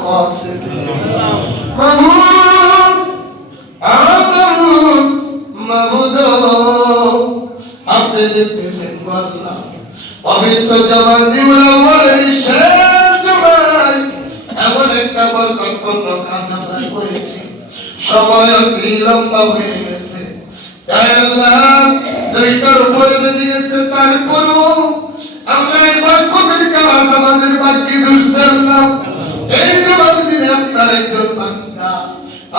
الخاسرين মাবুদ মাবুদ মাবুদ আপনি দেখতেছেন আল্লাহ পবিত্র জমাদিউল আউয়ালের শেষ জমায় এমন একটা বরকতপূর্ণ কাজ আমরা করেছি সময় বিলম্ব হয়ে গেছে তাই আল্লাহ দুইটার উপরে বেজে গেছে তারপরও আমরা এই বরকতের কাজ আমাদের বাকি দুঃসাল্লাম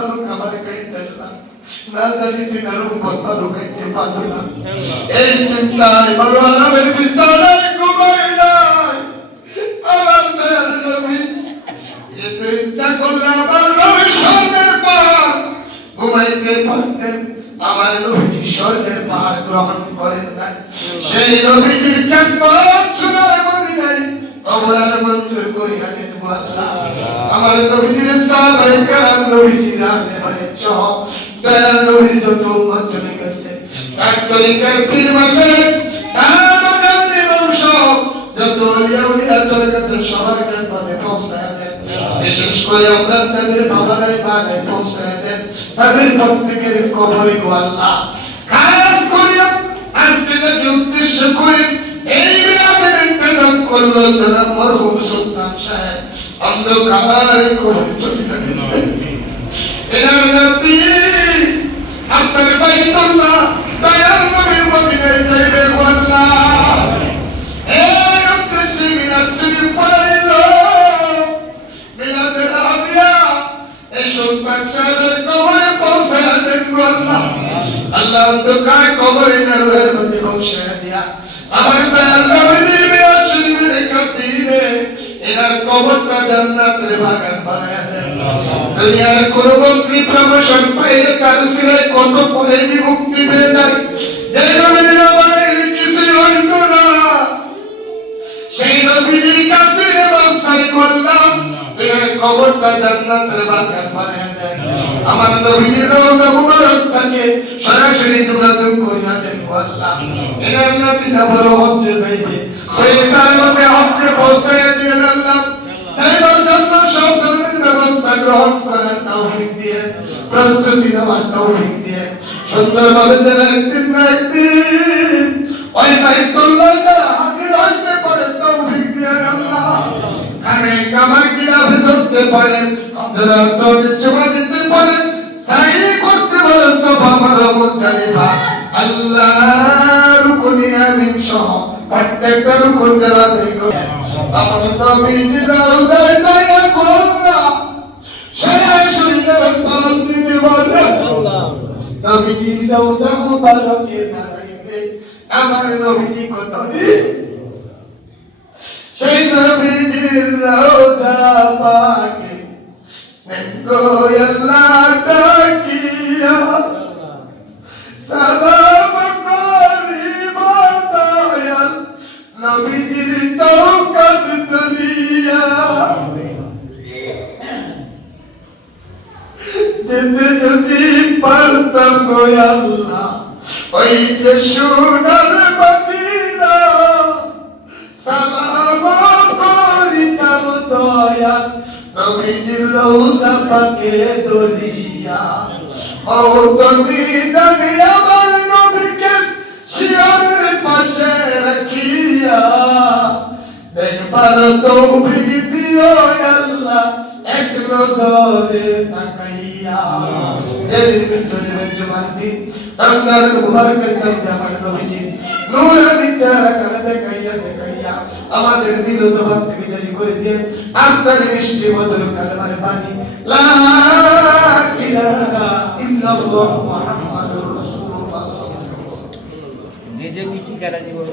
ভালো খাবার খাইতেন না। জানি আর উম্মত ভালো খাইতে পারবে না। এই চিন্তায় বড় আরামের বিছানায় ঘুমাই নাই। আমার দয়াল নবী এতে ইচ্ছা করলে আমার নবী স্বর্গের পাহাড়। ঘুমাইতে পারতেন আমার নবীজি স্বর্গের পাহাড় গ্রহণ করেন নাই। সেই নবীজির খেদমত সোনার মদিনায় কবরার মঞ্জুর করিয়া দেন আমার নবীজির সাহাবায়ে কেরাম নবীজির আহলে বাইত দয়াল নবীর যত উম্মত চলে গেছে তার তরিকার পীর মাসে তার বাগানের ইমাম যত আলিয়া উলিয়া চলে গেছে সবার খেদমতে পৌঁছায় দেন বিশেষ করে আমরা তাদের বাবারাই বাগায় পৌঁছায় দেন তাদের প্রত্যেকের কবরে গো আল্লাহ খাস করিয়া আজকে তাকে উদ্দেশ্য করে এই বিরামের ইন্তজাম করল যারা মরহুম সুলতান সাহেব অন্ধকার করে চলে যাচ্ছে এনার নাতি আপনার বাইতুল্লাহ, দয়াল নবীর মদিনায় যাইবে আল্লাহ এই উদ্দেশ্যে মিলাদ শরীফ পড়াইলো মিলাদের হাদিয়া এই সুলতান সাহেবের কবরে পৌঁছায়া দেন আল্লাহ। আল্লাহ অন্ধকার কবরে নরবের মধ্যে পৌঁছায়া দিয়া আমার দয়াল খাতিরে এনার কবরটা জান্নাতের বাগান বানায়া দেন। দুনিয়ার কোন মন্ত্রী প্রমোশন পাইলে তার সিলাই কত কয়েদি মুক্তি পেয়ে যায় যে নবীর বানাইলে কিছুই হইতো না। সেই নবীজির কাছে ব্যবসায় করলাম। এর খবরটা জান্নাতের বাগান বানিয়ে দেন। আমার নবীজির রওজা মুবারক থাকে। সরাসরি যোগাযোগ করিয়া দেন আল্লাহ। এনার নাতিটা বড় হচ্ছে যাইবে। সেই সালামতে হচ্ছে পৌঁছায় গ্রহণ করার তৌফিক দিয়ে, প্রস্তুতি নেওয়ার তৌফিক দিয়ে, সুন্দরভাবে যেন একদিন না একদিন ওই বাইতুল্লাহ হাজির হইতে পারে তৌফিক দিয়ে আল্লাহ। কানে কামার গিলাফে ধরতে পারেন যারা সৌদি চুমা দিতে পারেন সাই করতে পারে সফা মারা মুজদালিফা আল্লাহ রুকুনি আমিন সহ প্রত্যেকটা রুকুন যারা দেখো আমার নবীজি রওজায় জায়গা করলা সরাসরি যারা সালাম দিতে পারে। নবীজি রওজা মুবারকে দাঁড়াইবে আমার নবীজি কত সেই নবীজির রওজা পাকে যেতে যদি পারতাম আল্লাহ, ওই যে সোনার মদিনা, সালাম করিতাম দয়াল নবীজির রওজা পাকে দরিয়া। ও তুমি জানি আমার এক নজরে তাকাইয়া আমাদের দিল জবান থেকে জারি করে দিয়ে আপনার মিষ্টি মধুর কালমার বাণী লা ইলাহা ইল্লাল্লাহ মুহাম্মাদুর রাসূলুল্লাহ নিজে মিষ্টি কারা জীবন